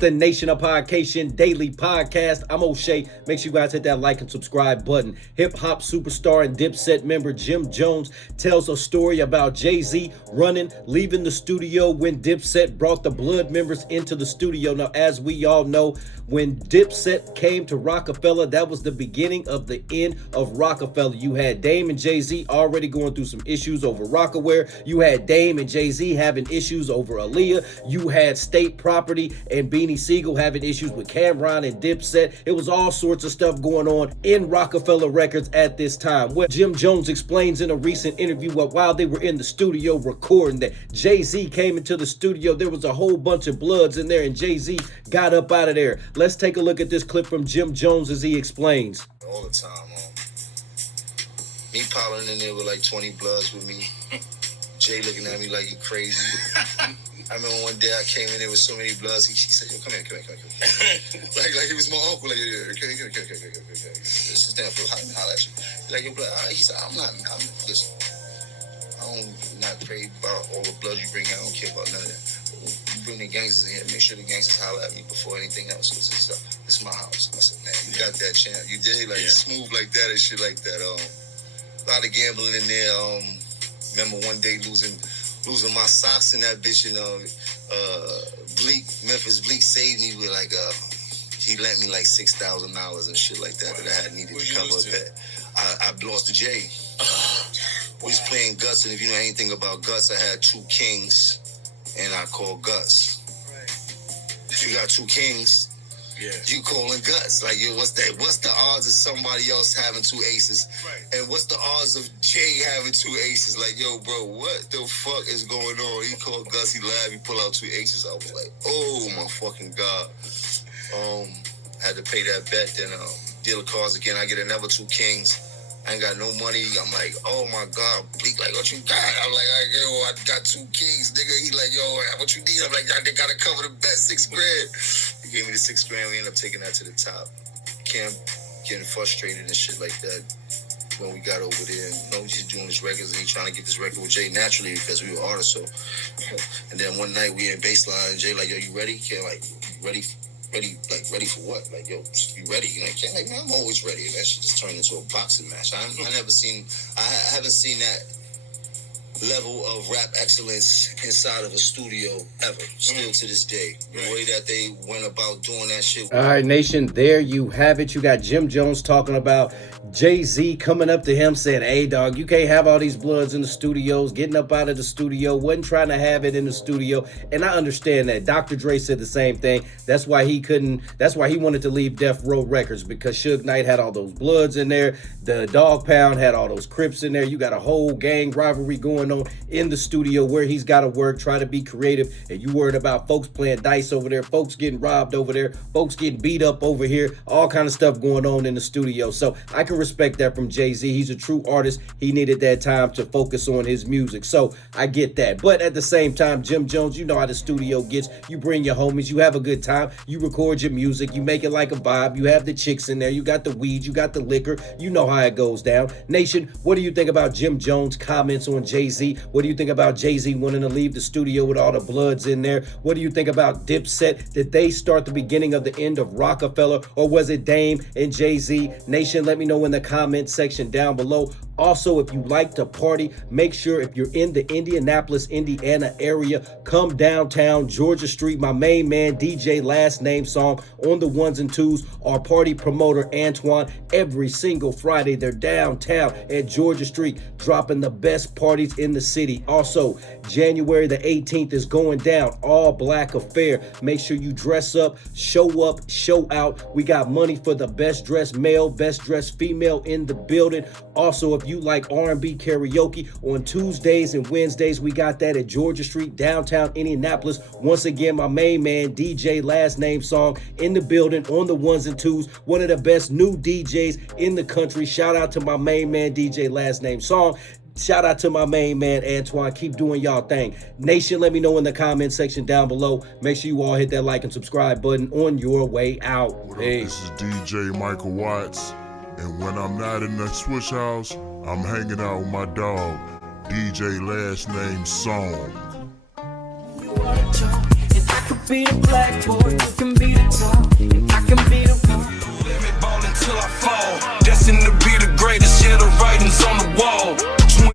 the Nation of Podcation Daily Podcast. I'm O'Shea. Make sure you guys hit that like and subscribe button. Hip-hop superstar and Dipset member Jim Jones tells a story about Jay-Z leaving the studio when Dipset brought the Blood members into the studio. Now, as we all know, when Dipset came to Rockefeller, that was the beginning of the end of Rockefeller. You had Dame and Jay-Z already going through some issues over Rockaware. You had Dame and Jay-Z having issues over Aaliyah. You had State Property and Beanie Siegel having issues with Cameron and Dipset. It was all sorts of stuff going on in Rockefeller Records at this time. What Jim Jones explains in a recent interview, while they were in the studio recording, that Jay-Z came into the studio, there was a whole bunch of Bloods in there, and Jay-Z got up out of there. Let's take a look at this clip from Jim Jones as he explains. All the time, me piling in there with like 20 Bloods with me. Jay looking at me like you crazy. I remember one day I came in there with so many Bloods. He said, "Yo, come here. like he was my uncle. Like, come here. This is damn for holla at you. Like, yo, Blood. He said, listen. I'm not crazy about all the Bloods you bring. I don't care about none of that. You bring the gangsters in here, make sure the gangsters holler at me before anything else. This is my house. I said, man, you got that champ. You did smooth like that and shit like that. A lot of gambling in there. Remember one day losing my socks in that bitch, and Memphis Bleak saved me with he lent me like $6,000 and shit like that I had needed to cover a bet. I lost to Jay. We was playing Guts, and if you know anything about Guts, I had two kings, and I called Guts. If you got two kings, you calling Guts. Like, yo, what's the odds of somebody else having two aces? Right. And what's the odds of Jay having two aces? Like, yo, bro, what the fuck is going on? He called Guts, he laughed, he pulled out two aces. I was like, oh my fucking God. Had to pay that bet, then deal the cards again. I get another two kings. I ain't got no money. I'm like, oh my God, Bleak, like, what you got? I'm like, yo, I got two kings, nigga. He like, yo, what you need? I'm like, they gotta cover the bet, $6 grand. He gave me the $6 grand. We ended up taking that to the top. Cam getting frustrated and shit like that when we got over there. And he's doing his records, and he trying to get this record with Jay naturally because we were artists. So, and then one night we in baseline, and Jay like, yo, you ready? Cam like, ready for what? Like, yo, you ready? You know, like, man, I'm always ready. And that shit just turned into a boxing match. I haven't seen that level of rap excellence inside of a studio ever. Still to this day, the way that they went about doing that shit. All right, Nation, there you have it. You got Jim Jones talking about Jay-Z coming up to him saying, hey, dog, you can't have all these Bloods in the studios, getting up out of the studio, wasn't trying to have it in the studio. And I understand that. Dr. Dre said the same thing. That's why he wanted to leave Death Row Records, because Suge Knight had all those Bloods in there. The Dog Pound had all those Crips in there. You got a whole gang rivalry going on in the studio where he's got to work, try to be creative, and you worried about folks playing dice over there, folks getting robbed over there, folks getting beat up over here, all kind of stuff going on in the studio. So I can respect that from Jay-Z. He's a true artist. He needed that time to focus on his music. So I get that. But at the same time, Jim Jones, you know how the studio gets. You bring your homies, you have a good time, you record your music, you make it like a vibe, you have the chicks in there, you got the weed, you got the liquor, you know how it goes down. Nation, what do you think about Jim Jones' comments on Jay-Z? What do you think about Jay-Z wanting to leave the studio with all the Bloods in there? What do you think about Dipset? Did they start the beginning of the end of Rockefeller, or was it Dame and Jay-Z? Nation, let me know in the comment section down below. Also, if you like to party, make sure if you're in the Indianapolis, Indiana area, come downtown, Georgia Street. My main man, DJ Last Name Song, on the ones and twos. Our party promoter, Antoine, every single Friday, they're downtown at Georgia Street, dropping the best parties in the city. Also, January the 18th is going down, all black affair. Make sure you dress up, show out. We got money for the best dressed male, best dressed female in the building. Also, if you like R&B karaoke on Tuesdays and Wednesdays, we got that at Georgia Street, downtown Indianapolis. Once again, my main man, DJ Last Name Song, in the building on the ones and twos. One of the best new DJs in the country. Shout out to my main man, DJ Last Name Song. Shout out to my main man, Antoine. Keep doing y'all thing. Nation, let me know in the comment section down below. Make sure you all hit that like and subscribe button on your way out. What up, this is DJ Michael Watts. And when I'm not in the switch house, I'm hanging out with my dog, DJ Last Name Song. be the blackboard, you can be the